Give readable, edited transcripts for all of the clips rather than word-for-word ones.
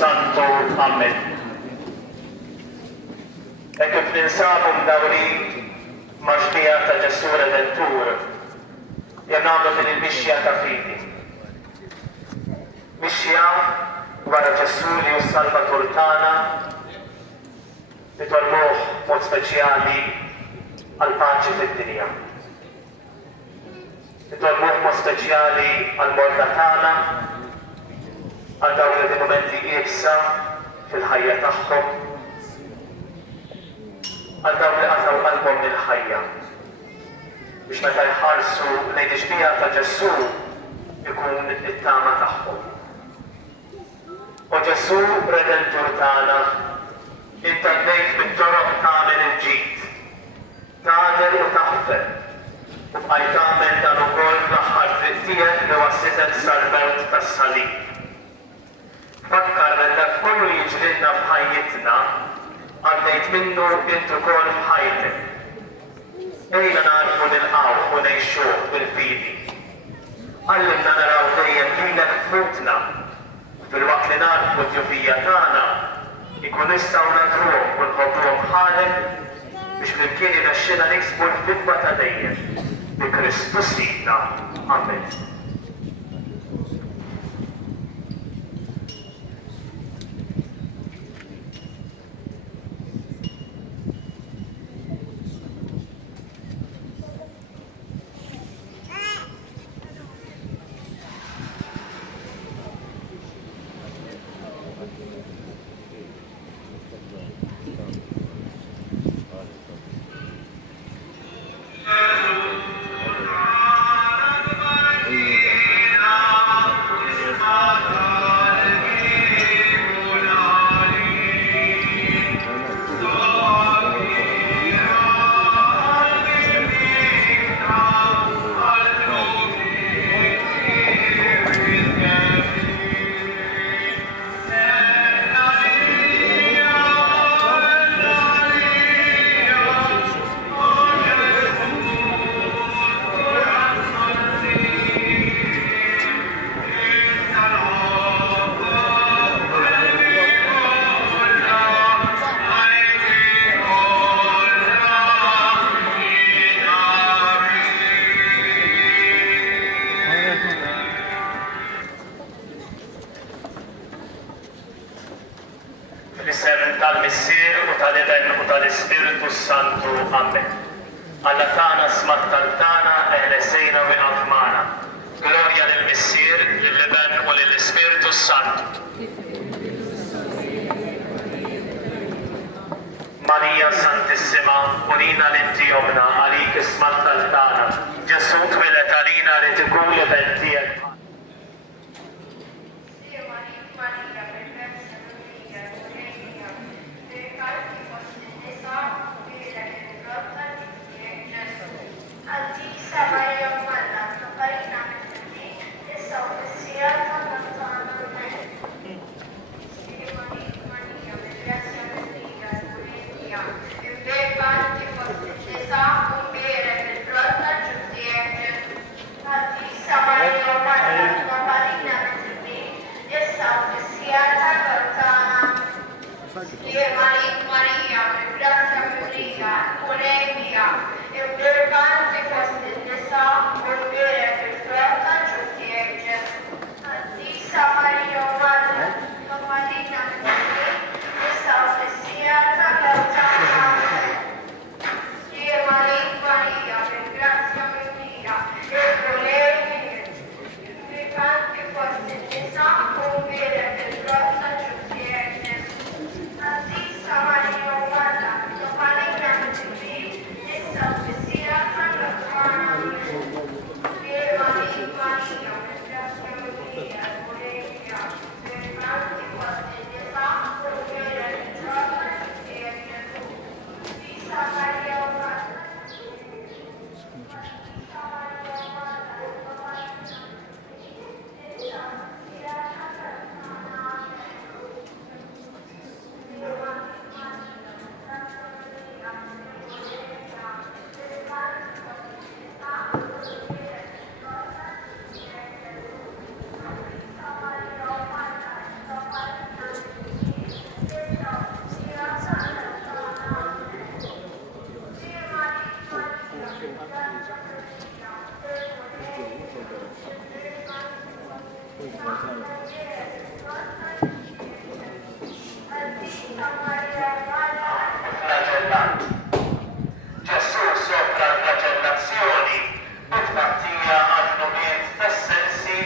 Santo. Amen. E kif ninsabu mdawrin maġbija ta' Ġesu Redentur, jemnamlu din il-mixja ta' fidi. Mixja wara Ġesu li hu Salvatur tagħna, nitolbuh mod speċjali għal paċi fid-dinja. Nitolbuh mod speċjali għal morda tagħna, għal dawn il-momenti qiebsa fil-ħajja tagħhom, għal dawn li qataw qalbhom mill-ħajja biex meta jħarsu lejn il-ġbija ta' Ġesu ikun it-tama tagħhom. U Ġesu Redentur tagħna, inta bdejt bit-toroq tagħmel il-ġid, tagħdel u taħfer, u bqajt tagħmel dan ukoll fl-aħħar triq tiegħek li wassitek sal-mewt tas-salib. Fakkar li dak kollu jiġrilna f'ħajjitna għaddejt minnu int ukoll f'ħajtek. Ejna narfu nilqawh u ngħixuh bil-fidi. Għallimna naraw dejjem lilek f'mutna, fil-waqt li narfu d-djufija tagħna ikun nistgħu nadruh u nħobbuhom bħalek biex flimkien irnexxina niksbu l-fidwa ta' dejjem bi Kristus fina. Amen. Fl-isem tal-Missier u tal-Eben u tal-Ispiritu Santu. Amen. Alla tagħna smat tal-tana eħlesejna u għafmana. Glorja lill-Missier, lill-Eben u lill-Ispiritu Santu. Marija Santissima, urina l-inti omna, għalik ismat tal-tana. Ġesu twilet għalina li tkun l-Eben tiegħek. Maria, Flagellant. Ġesu sopra l-flagellazzjoni u tbattija għal-nubiet tas-sensi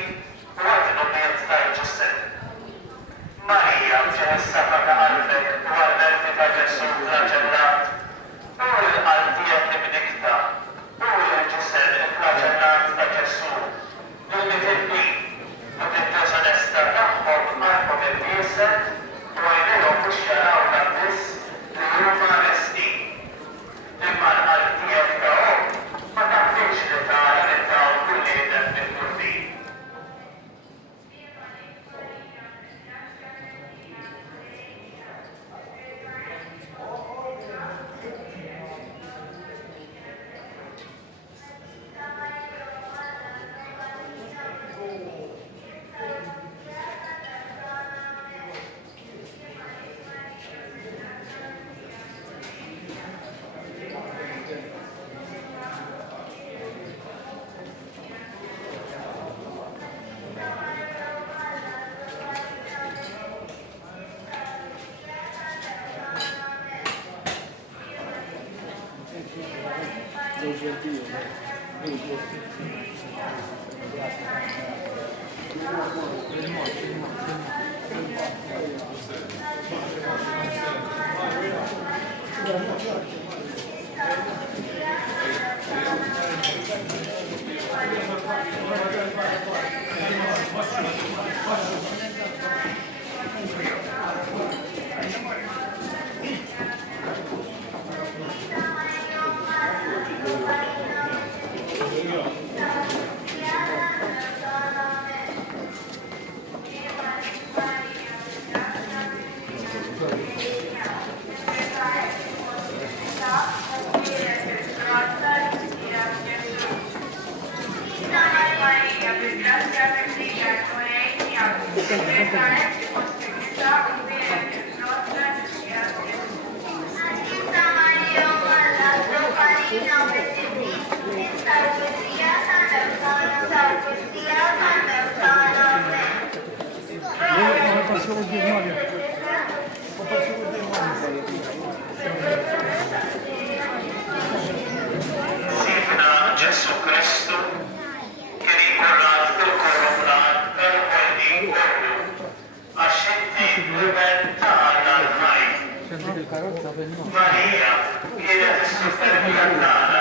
u għal-nubiet tal-ġisem. Marija ġeħissata ta' qalbek u għal-nervi ta' Ġesu flagellat u l-qalbijat nibdikta u l-ġisem il-flagellat ta' Ġesu l-mitibbi u bid-disonesta tagħhom għalhom il-biesed u għajnejhom mhux jaraw l-biss li huma resti. Imma l-qalbijat tagħhom ma tafx li tara li dawn kulliedem mid-durbin. Sidna Ġesu Kristu kien inkorrat fil-korunat tal-ħolqien kollu għax inti l-iben tagħna l-ħajt. Marija kienet is-supervija tagħna,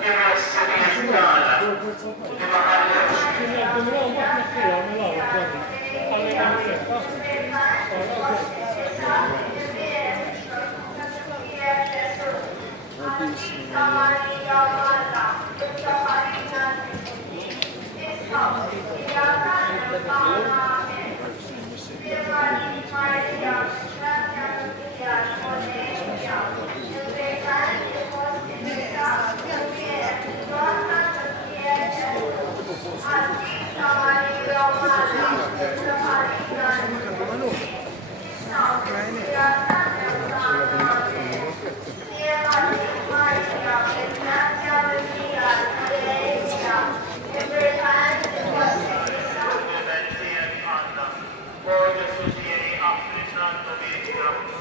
kien is-sirien tagħna li ma ħallewx.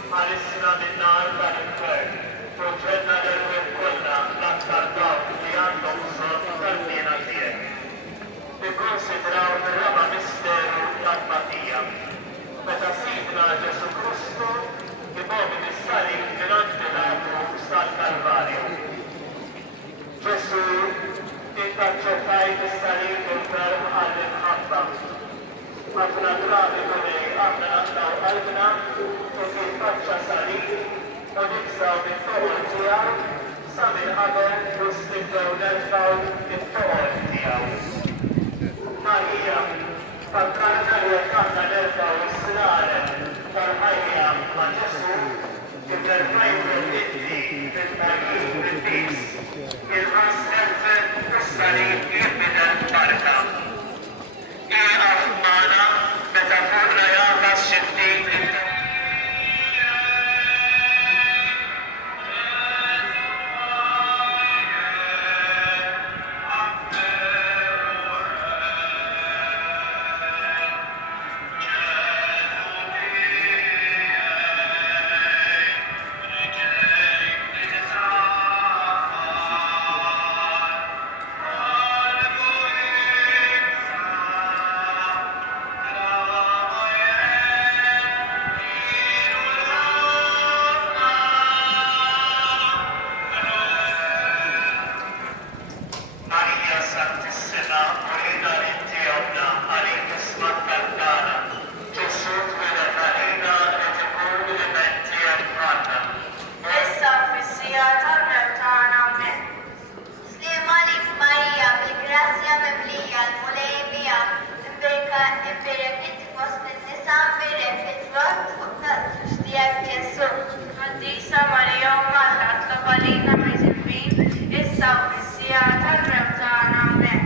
Għal-isra minn-nar tal-infern, proġenna l-għem kollha l-aktar dawk li għandhom bżonn tal-miena tiegħek. Ikkonsidraw ir-raba misteru tal-Matija. Meta Sidna Ġesu Kristu imgħobi mis-salib mingħand Pilatu sal-Kalvarju. Ġesu intaċċettajt is-salib il-ferm għall-imħabba. Ħafna drabi kulej aħna naqtaw qalbna u kif faċċa salib u nibżaw mit-toqol tiegħu sa mill-qabel u nibdew nerfgħu it-toqol tiegħu. Marija, fakkarna li jekk aħna nerfgħu is-silalen tal-ħajja ma' Ġesu kif nerfgħu inti fil-Marju fil-Pis. Il-ħass nerfed u s-salib jinbidel barka. Iqaf magħna meta fuqna jagħtas xi ftit سقف السماء أريد الانتيابنا عليك اسمك الدانا جسوك بالفعينا لتكون لمن تيابنا السافسيات المرتانا من سليمانك ماريا بالجراسيا مملية المليمية امبركت وسط النساء برفت وقت تشتياك يسوع قديسة مريم الله تقبلينا مزبين السافسيات المرتانا من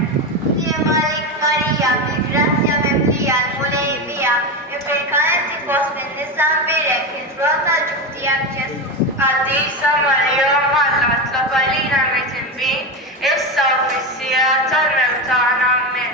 سليمانك ماريا بالجراسيا مملية المليمية امبركت وسط النساء برفت وقت تشتياك يسوع قديسة مريم الله تقبلينا مزبين السافسيات المرتانا من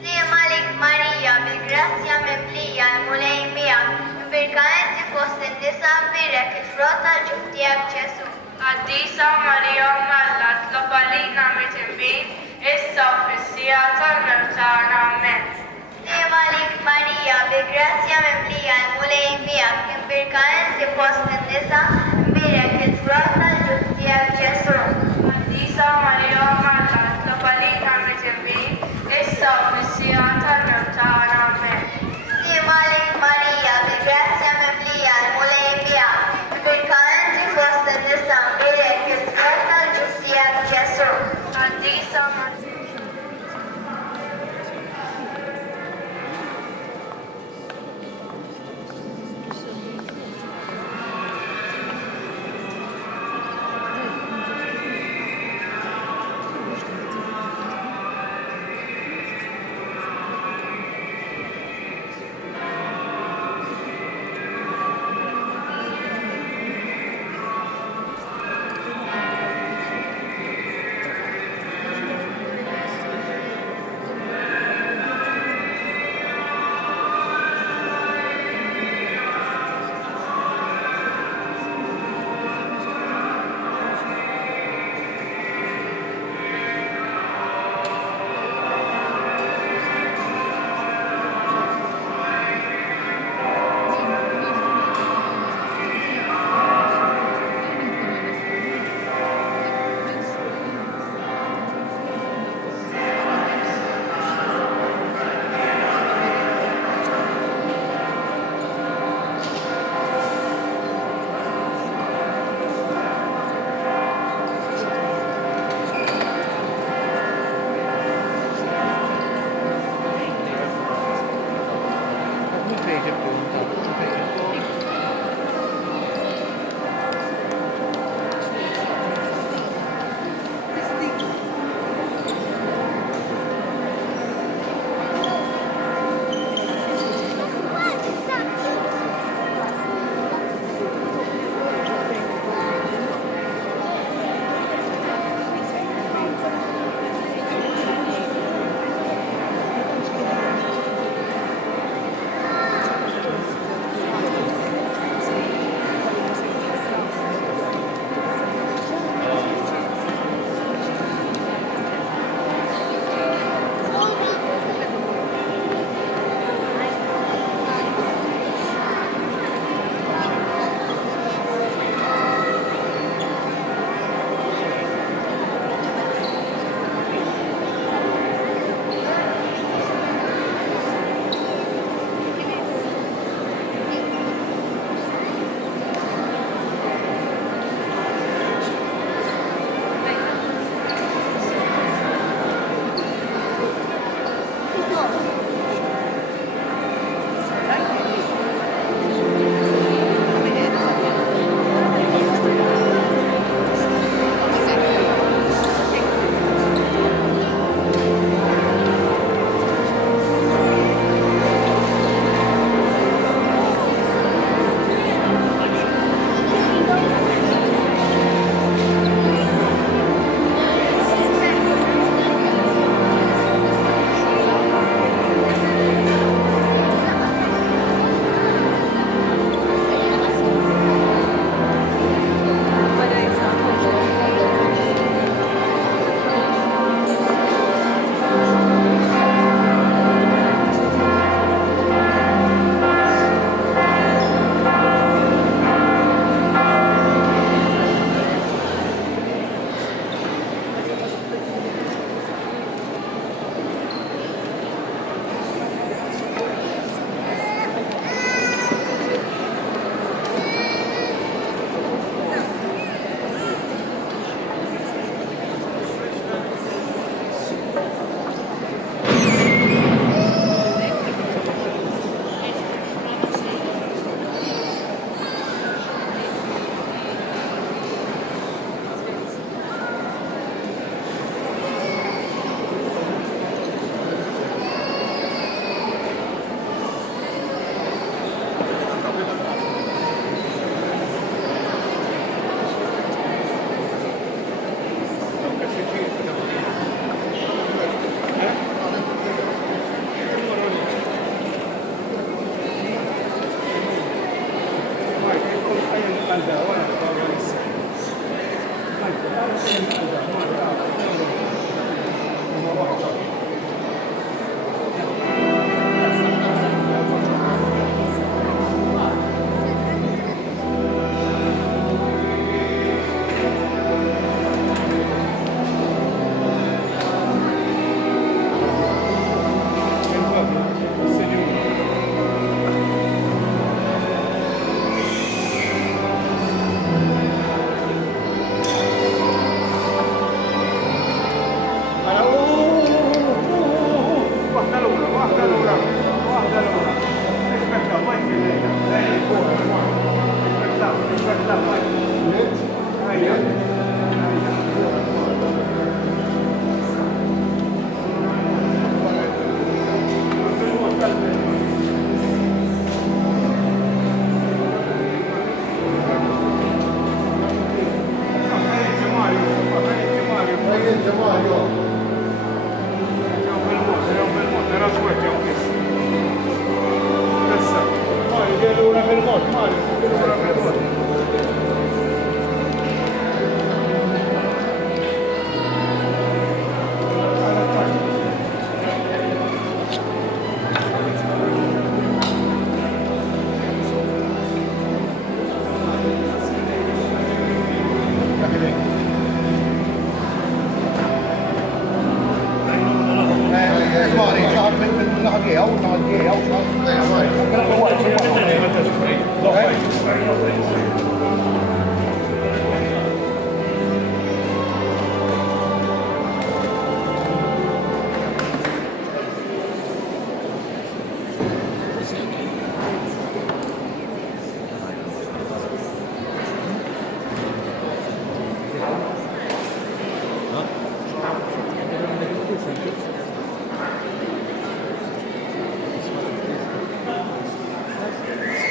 سليمانك ماريا بالجراسيا مملية المليمية امبركت وسط النساء بركة فروتا جفتيك يسوع قديسة مريم الله تقبلينا متنبين السافسيات المرتانا من سليمانك ماريا بالجراسيا مملية المليمية امبركت وسط النساء بركة فروتا جفتيك يسوع قديسة مريم الله تقبلينا متنبين السافسيات المرتانا من سليمانك ماريا بالجراسيا مملية المليمية امبركت وسط النساء بركة فروتا جفتيك يسوع قديسة مريم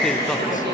Spirito